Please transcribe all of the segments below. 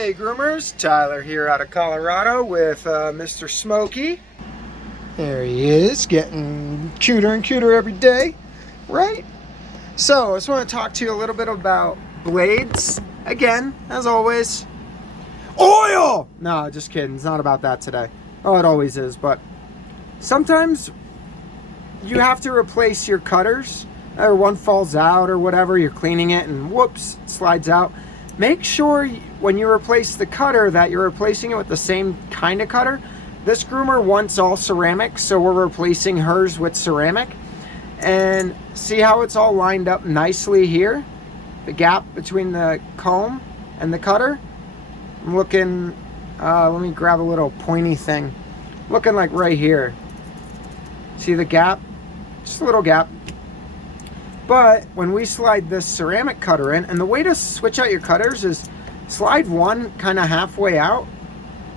Hey groomers, Tyler here out of Colorado with Mr. Smokey. There he is, getting cuter and cuter every day, right? So I just want to talk to you a little bit about blades. Again, as always, oil! No, just kidding, it's not about that today. Oh, it always is, but sometimes you have to replace your cutters, or one falls out or whatever, you're cleaning it and whoops, it slides out. Make sure when you replace the cutter that you're replacing it with the same kind of cutter. This groomer wants all ceramic, so we're replacing hers with ceramic. And see how it's all lined up nicely here? The gap between the comb and the cutter. I'm looking, let me grab a little pointy thing. Looking like right here. See the gap? Just a little gap. But when we slide this ceramic cutter in, and the way to switch out your cutters is slide one kind of halfway out,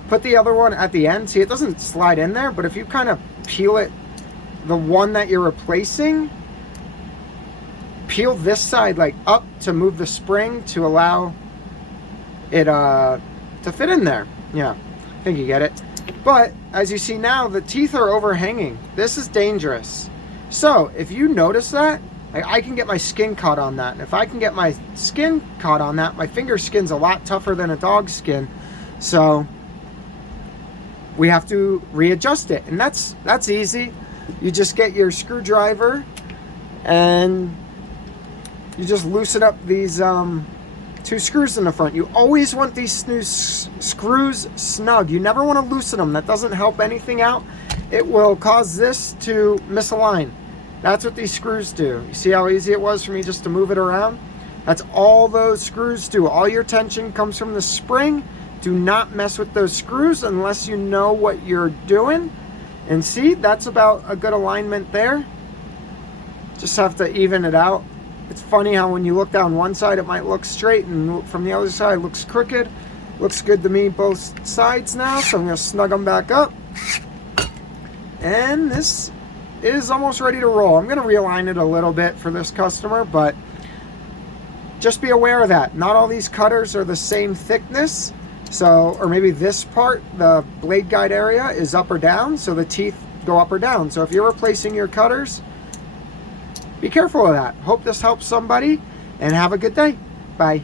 put the other one at the end. See, it doesn't slide in there, but if you kind of peel it, the one that you're replacing, peel this side like up to move the spring to allow it to fit in there. Yeah, I think you get it. But as you see now, the teeth are overhanging. This is dangerous. So if you notice that, I can get my skin caught on that. And if I can get my skin caught on that, my finger skin's a lot tougher than a dog's skin. So we have to readjust it. And that's easy. You just get your screwdriver and you just loosen up these two screws in the front. You always want these screws snug. You never want to loosen them. That doesn't help anything out. It will cause this to misalign. That's what these screws do. You see how easy it was for me just to move it around? That's all those screws do. All your tension comes from the spring. Do not mess with those screws unless you know what you're doing. And see, that's about a good alignment there. Just have to even it out. It's funny how when you look down one side, it might look straight, and from the other side, it looks crooked. Looks good to me both sides now, so I'm gonna snug them back up. And this is almost ready to roll. I'm going to realign it a little bit for this customer, but just be aware of that. Not all these cutters are the same thickness. So, or maybe this part, the blade guide area, is up or down, so the teeth go up or down. So if you're replacing your cutters, be careful of that. Hope this helps somebody, and have a good day. Bye.